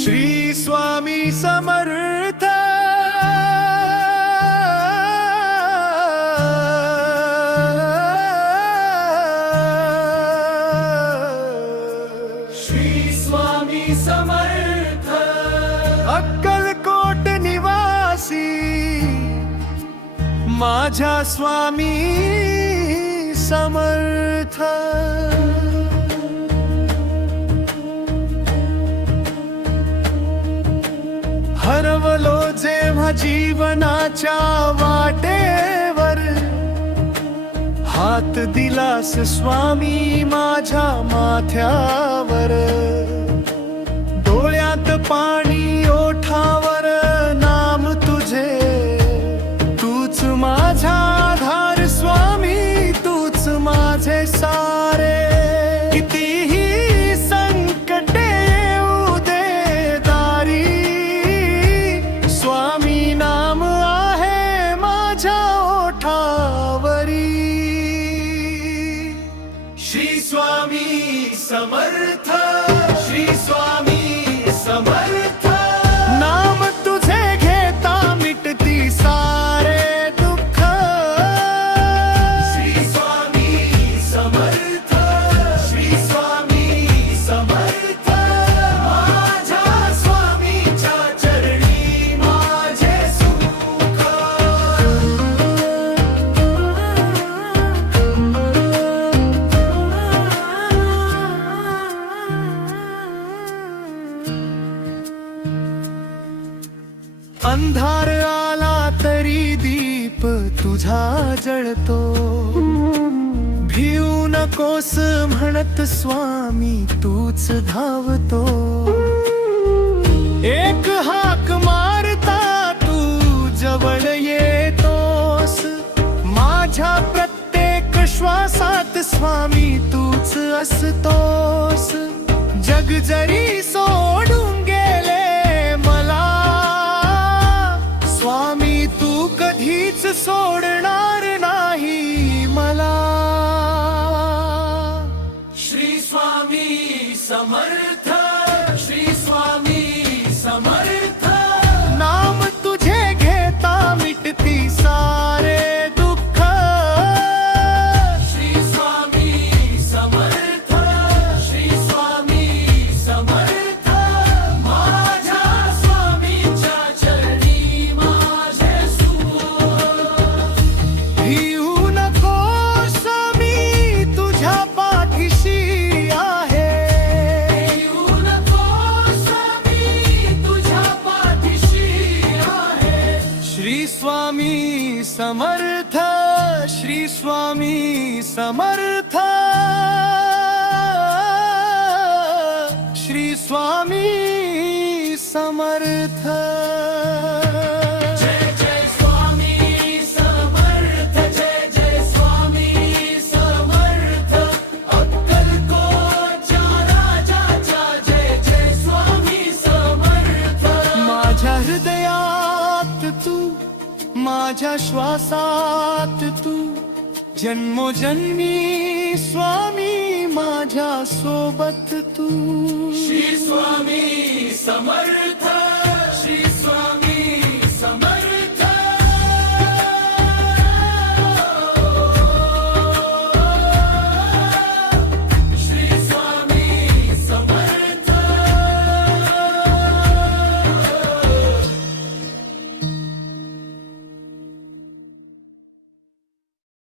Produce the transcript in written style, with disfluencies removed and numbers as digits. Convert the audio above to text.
श्री स्वामी समर्थ श्री स्वामी समर्थ अक्कलकोट निवासी माझा स्वामी समर्थ हरवलो जेव्हा जीवनाच्या वाटेवर हात दिलास स्वामी माझ्या माथ्यावर डोळ्यात पाणी ओठावर नाम तुझे तूच माझा आधार स्वामी तूच माझे सारे कितीही संकटे येऊ दे दारी स्वामी नाम आहे माझ्या ओठावरी श्री स्वामी समर्थ श्री स्वामी समर्थ नाम तुझे घेता मिटती सारे दुःख श्री स्वामी समर्थ श्री स्वामी समर्थ माझ्या स्वामीच्या चरणी माझे सुख अंधार आला तरी दीप तुझा जळतो भिऊ नकोस म्हणत स्वामी तूच धावतो एक हाक मारता तू जवळ येतोस माझ्या प्रत्येक श्वासात स्वामी तूच असतोस जग जरी सोडून गेले मला स्वामी तू कधीच सोडणार नाही मला श्री स्वामी समर्थ श्री स्वामी समर्थ नाम तुझे घेता मिटती सारे दुःख श्री स्वामी समर्थ श्री स्वामी समर्थ माझ्या स्वामीच्या चरणी माझे सुख भिऊ नकोस मी तुझ्या पाठीशी आहे भिऊ नकोस मी तुझ्या पाठीशी आहे श्री स्वामी समर्थ श्री स्वामी समर्थ श्री स्वामी समर्थ जय जय स्वामी समर्थ जय जय स्वामी समर्थ अक्कलकोटच्या राजाच्या जय जय स्वामी समर्थ माझ्या हृदयात तू माझ्या श्वासात तू जन्मोजन्मी स्वामी माझ्या सोबत तू श्री स्वामी समर्थ